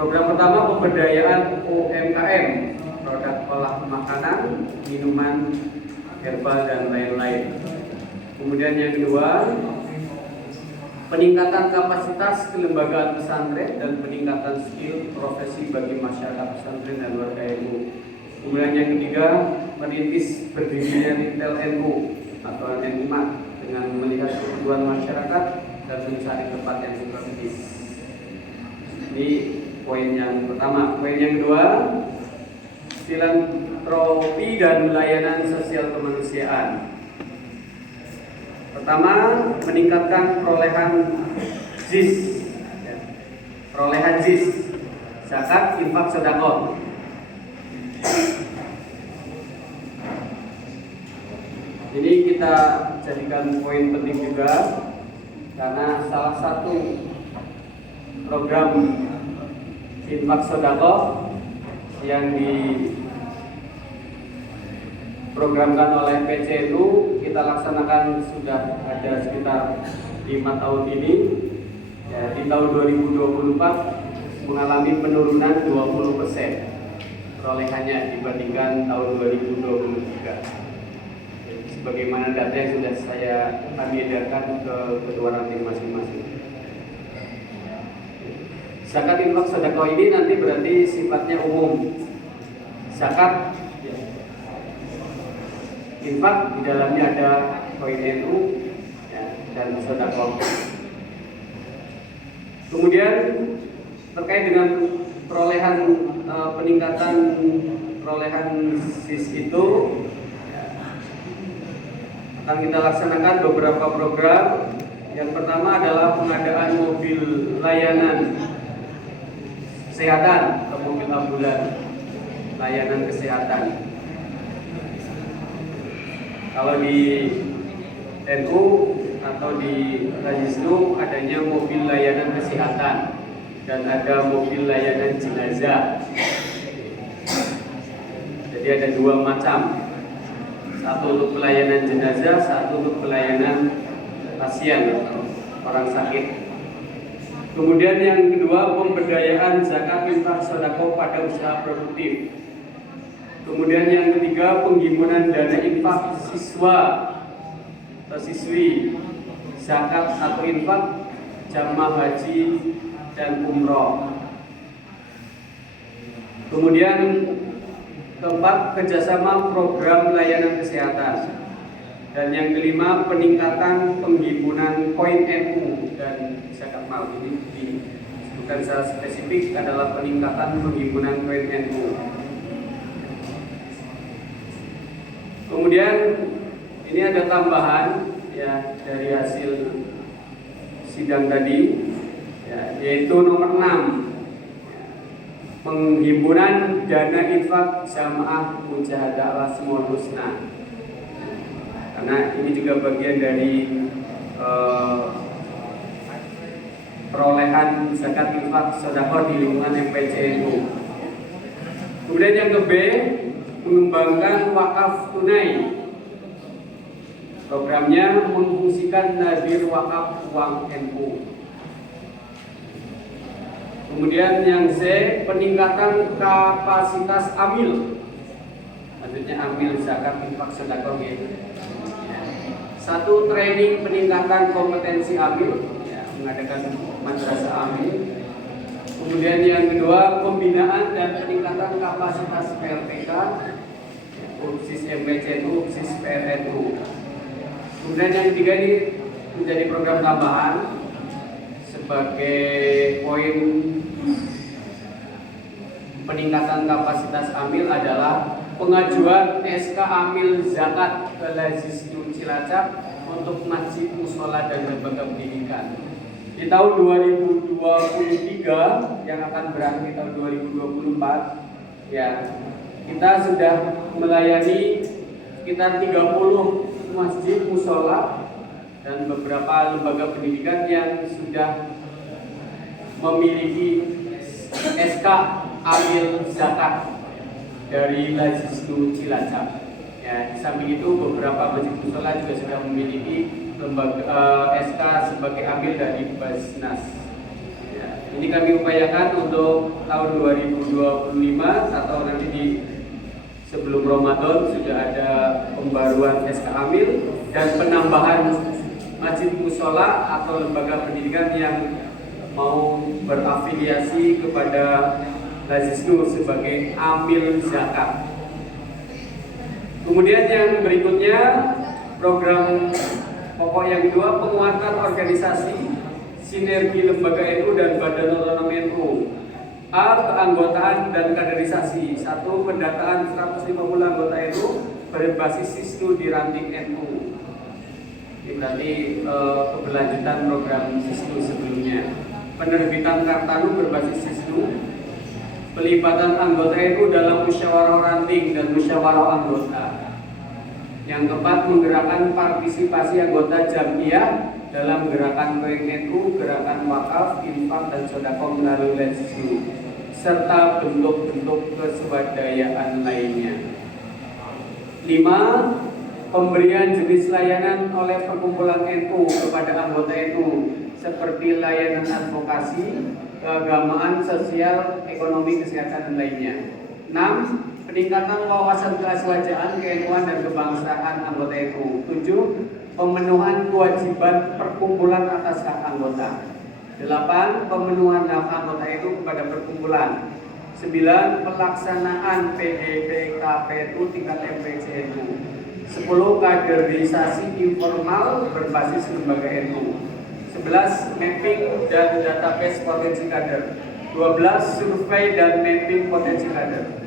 Program pertama pemberdayaan UMKM, produk olah makanan, minuman, herbal dan lain-lain. Kemudian yang kedua, peningkatan kapasitas kelembagaan pesantren dan peningkatan skill profesi bagi masyarakat pesantren dan warga NU. Kemudian yang ketiga, merintis berdirinya Retail NU atau NUMAT dengan melihat kebutuhan masyarakat dan mencari tempat yang strategis. Ini poin yang pertama. Poin yang kedua, filantropi dan layanan sosial kemanusiaan. Pertama, meningkatkan perolehan ZIS, zakat, infak, sedekah. Ini kita jadikan poin penting juga karena salah satu program infak sedekah yang diprogramkan oleh PCNU kita laksanakan sudah ada sekitar 5 tahun ini. Ya, di tahun 2024 mengalami penurunan 20% perolehannya dibandingkan tahun 2023. Sebagaimana data yang sudah kami edarkan ke kedua ranting masing-masing. Zakat, infak, sedekah ini nanti berarti sifatnya umum. Zakat, infak di dalamnya ada koin NU dan sedekah. Kemudian terkait dengan perolehan peningkatan perolehan SIS itu akan kita laksanakan beberapa program. Yang pertama adalah pengadaan mobil layanan kesehatan atau mobil ambulan layanan kesehatan. Kalau di NU atau di Rajisnu adanya mobil layanan kesehatan dan ada mobil layanan jenazah. Jadi ada dua macam. Satu untuk pelayanan jenazah, satu untuk pelayanan pasien atau orang sakit. Kemudian yang kedua, pemberdayaan zakat, infak, sedekah pada usaha produktif. Kemudian yang ketiga, penghimpunan dana infak siswa atau siswi, zakat atau infak, jamaah haji dan umroh. Kemudian keempat, kerjasama program layanan kesehatan. Dan yang kelima, peningkatan penghimpunan koin NU dan zakat mal. Ini disebutkan secara spesifik adalah peningkatan penghimpunan koin NU. Kemudian ini ada tambahan ya dari hasil sidang tadi, ya, yaitu nomor 6. Penghimpunan dana infak jamaah mujahadah al-asmaul husna. Karena ini juga bagian dari perolehan zakat, infak, sedekah di lingkungan MPCNU. Kemudian yang ke B, mengembangkan wakaf tunai. Programnya memfungsikan nadir wakaf uang NU. Kemudian yang C, peningkatan kapasitas amil. Maksudnya amil zakat, infak, sedekah gitu. Satu, training peningkatan kompetensi amil, ya, mengadakan madrasah amil. Kemudian yang kedua, pembinaan dan peningkatan kapasitas PLPK, UPSIS MPCNU, UPSIS PRNU. Kemudian yang ketiga ini menjadi program tambahan sebagai poin peningkatan kapasitas amil adalah pengajuan SK amil zakat ke Lazisnu Cilacap untuk masjid, musola dan lembaga pendidikan. Di tahun 2023 yang akan berakhir di tahun 2024, ya kita sudah melayani sekitar 30 masjid, musola dan beberapa lembaga pendidikan yang sudah memiliki SK amil zakat dari Lazisnu Cilacap. Ya, di samping itu beberapa masjid musola juga sudah memiliki lembaga SK sebagai amil dari Basnas. Ya, Ini kami upayakan untuk tahun 2025 atau nanti di sebelum Ramadan sudah ada pembaruan SK Amil dan penambahan masjid musola atau lembaga pendidikan yang mau berafiliasi kepada Lazisnu sebagai amil zakat. Kemudian yang berikutnya program pokok yang kedua, penguatan organisasi sinergi lembaga NU dan badan otonom NU. A. Keanggotaan dan kaderisasi. 1. Pendataan 150 anggota NU berbasis Sisnu di ranting NU. Ini berarti keberlanjutan program Sisnu sebelumnya. Penerbitan Kartanu berbasis Sisnu. Pelibatan anggota NU dalam musyawarah ranting dan musyawarah anggota. Yang keempat, menggerakkan partisipasi anggota Jamiyah dalam gerakan NU, gerakan wakaf, infak dan sedekah melalui Lazisnu, serta bentuk-bentuk keswadayaan lainnya. 5. Pemberian jenis layanan oleh perkumpulan NU kepada anggota NU seperti layanan advokasi, keagamaan, sosial, ekonomi, kesehatan dan lainnya. 6. Peningkatan wawasan keaswajaan, keilmuan dan kebangsaan anggota NU. 7. Pemenuhan kewajiban perkumpulan atas hak anggota. 8. Pemenuhan hak anggota NU kepada perkumpulan. 9. Pelaksanaan PDPKPU tingkat MPCNU. 10. Kaderisasi informal berbasis lembaga NU. 11. Mapping dan database potensi kader. 12. Survei dan mapping potensi kader.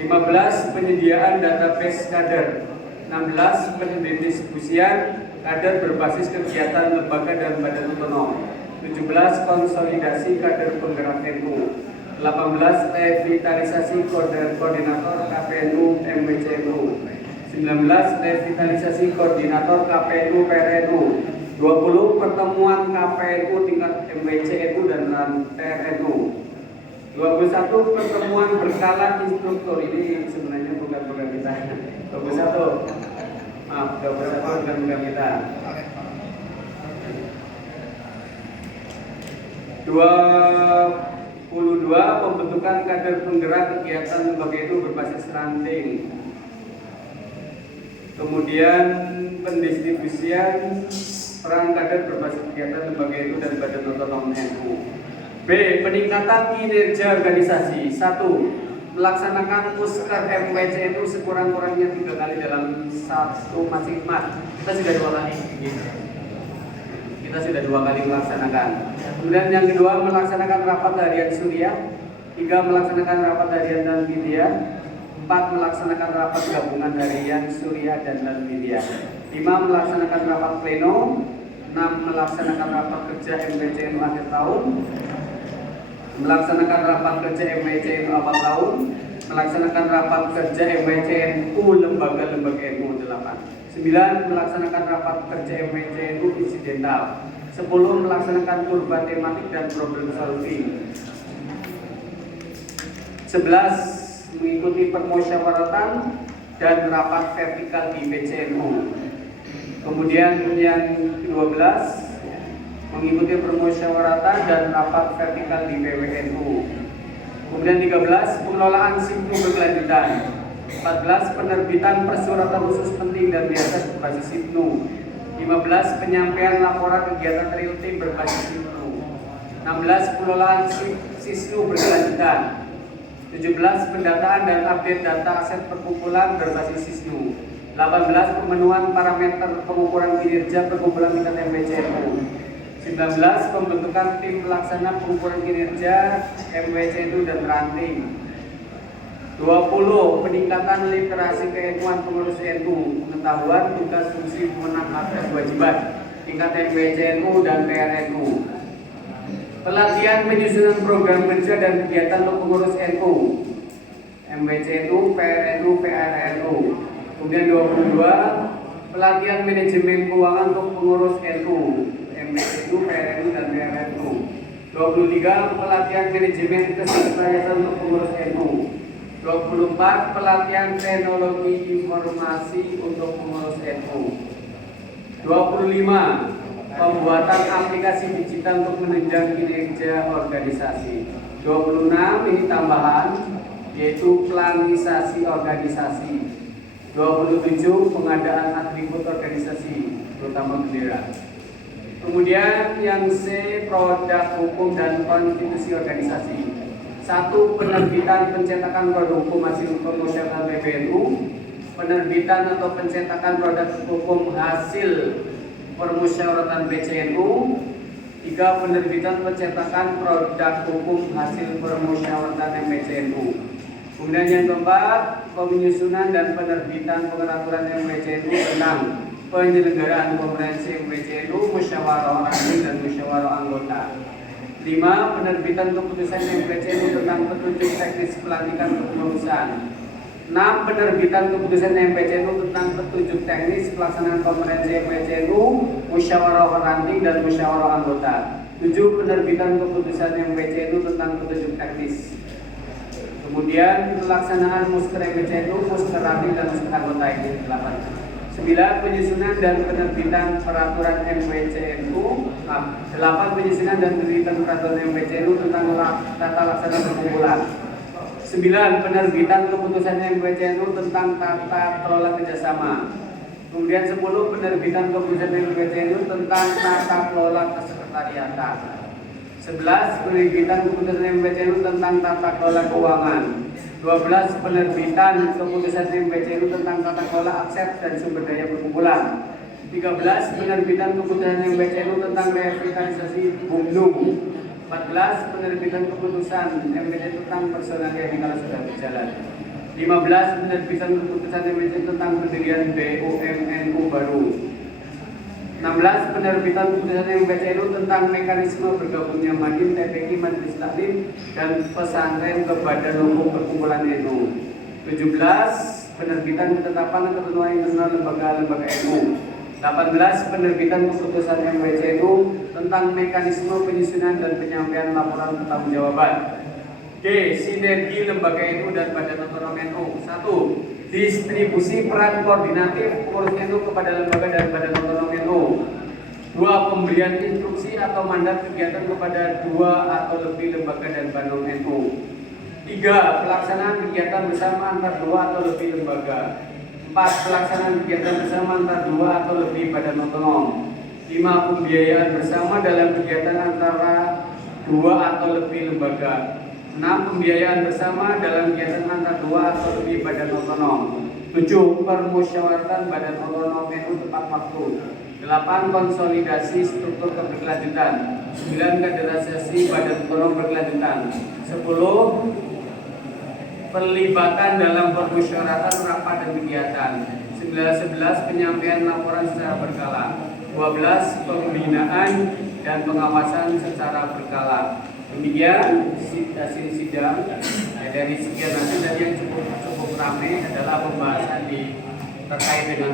15. Penyediaan database kader. 16. Pendistribusian kader berbasis kegiatan lembaga dan badan otonom. 17. Konsolidasi kader penggerak NU. 18. Revitalisasi koordinator KPNU MWCNU. 19. Revitalisasi koordinator KPNU PRNU. 20. Pertemuan KPNU tingkat MWCNU dan PRNU. 21. Pertemuan berkala instruktur. Ini sebenarnya bukan program kita. 21. Maaf, 21 bukan program kita. 22. Pembentukan kader penggerak kegiatan lembaga itu berbasis ranting. Kemudian pendistribusian peran kader berbasis kegiatan lembaga itu dan badan otonom NU. B. Peningkatan kinerja organisasi. 1. Melaksanakan musker MWCNU sekurang-kurangnya 3 kali dalam satu masa khidmat. Kita sudah 2 kali. Kita sudah 2 kali melaksanakan. Kemudian yang kedua, melaksanakan rapat harian Suriah. 3. Melaksanakan rapat harian Talbidiyah. 4. Melaksanakan rapat gabungan harian Suriah dan Talbidiyah. 5. Melaksanakan rapat pleno. 6. Melaksanakan rapat kerja MWCNU akhir tahun. Melaksanakan rapat kerja MWCNU awal tahun. Melaksanakan rapat kerja MWCNU lembaga-lembaga NU 8. 9. Melaksanakan rapat kerja MWCNU insidental. 10. Melaksanakan kurban tematik dan problem solving. 11. Mengikuti permusyawaratan dan rapat vertikal di PCNU. Kemudian yang ke-12, mengikuti permusyawaratan dan rapat vertikal di PWNU. Kemudian 13, pengelolaan SIPNU berkelanjutan. 14, penerbitan persyaratan khusus penting dan biasa berbasis SIPNU. 15, penyampaian laporan kegiatan real time berbasis SIPNU. 16, pengelolaan SISNU berkelanjutan. 17, pendataan dan update data aset perkumpulan berbasis SISNU. 18, pemenuhan parameter pengukuran kinerja perkumpulan tingkat MWCNU. 19. Pembentukan tim pelaksana pengukuran kinerja MWCNU dan ranting. 20. Peningkatan literasi keilmuan pengurus NU, pengetahuan, tugas, fungsi, wewenang, hak dan kewajiban tingkat MWCNU dan PRNU. Pelatihan penyusunan program kerja dan kegiatan untuk pengurus NU, MWCNU, PRNU, PRNU. Kemudian 22. Pelatihan manajemen keuangan untuk pengurus NU, MWCNU, PRNU dan PRNU. 23. Pelatihan manajemen kesekretariatan untuk pengurus NU. 24. Pelatihan teknologi informasi untuk pengurus NU. 25. pembuatan aplikasi digital untuk menunjang kinerja organisasi. 26 ini tambahan, yaitu planisasi organisasi. 27 pengadaan atribut organisasi, terutama bendera. Kemudian yang C, produk hukum dan konstitusi organisasi. 1. Penerbitan pencetakan produk hukum hasil permusyawaratan PBNU. Penerbitan atau pencetakan produk hukum hasil permusyawaratan PCNU. 3. Penerbitan pencetakan produk hukum hasil permusyawaratan MPCNU. Kemudian yang keempat, penyusunan dan penerbitan peraturan MPCNU tentang penyelenggaraan konferensi MPCNU, musyawarah rakyat dan musyawarah anggota. 5. Penerbitan keputusan MPCNU tentang petunjuk teknis pelantikan kepengurusan. 6. Penerbitan keputusan MPCNU tentang petunjuk teknis pelaksanaan konferensi MPCNU, musyawarah ranting dan musyawarah anggota. 7. Penerbitan keputusan MPCNU tentang petunjuk teknis. Kemudian pelaksanaan musker MPCNU, musker ranting dan musker anggota ini 8. 9. Penyusunan dan penerbitan peraturan MPCNU. 8. Penyusunan dan penerbitan peraturan MPCNU tentang tata laksana perkumpulan. 9. Penerbitan keputusan MPCNU tentang tata kelola kerjasama. Kemudian 10. Penerbitan keputusan MPCNU tentang tata kelola kesekretariatan. 11. Penerbitan keputusan MPCNU tentang tata kelola keuangan. 12. Penerbitan keputusan MPCNU tentang tata kelola aset dan sumber daya perkumpulan. 13. Penerbitan keputusan MPCNU tentang revitalisasi Bumnung. 14. Penerbitan keputusan MPCNU tentang personalia kalau sudah berjalan. 15. Penerbitan keputusan MPCNU tentang pendirian BUMNU baru. 16. Penerbitan keputusan MPCNU tentang mekanisme bergabungnya Madin, TPI, Majelis Taklim dan pesantren ke Badan Hukum Perkumpulan NU. 17. Penerbitan ketetapan ketentuan internal lembaga-lembaga NU. 18. Penerbitan keputusan MPCNU tentang mekanisme penyusunan dan penyampaian laporan pertanggungjawaban. D. Sinergi lembaga NU dan Badan Otonom NU. 1. Distribusi peran koordinatif pengurus NU kepada lembaga dan Badan Otonom NU. 2. Pemberian instruksi atau mandat kegiatan kepada 2 atau lebih lembaga dan Badan NU. 3. Pelaksanaan kegiatan bersama antar 2 atau lebih lembaga. 4. Pelaksanaan kegiatan bersama antar 2 atau lebih badan otonom. 5. Pembiayaan bersama dalam kegiatan antara 2 atau lebih lembaga. 6. Pembiayaan bersama dalam kegiatan antar 2 atau lebih badan otonom. 7. Permusyawaratan badan otonom NU tepat waktu. 8. Konsolidasi struktur keberkelanjutan. 9. Kaderisasi badan otonom berkelanjutan. 10. Perlibatan dalam permusyawaratan rapat dan kegiatan. 11. Penyampaian laporan secara berkala. 12. Pembinaan dan pengawasan secara berkala. Demikian hasil sidang. Dari sekian hasil tadi yang cukup ramai adalah pembahasan terkait dengan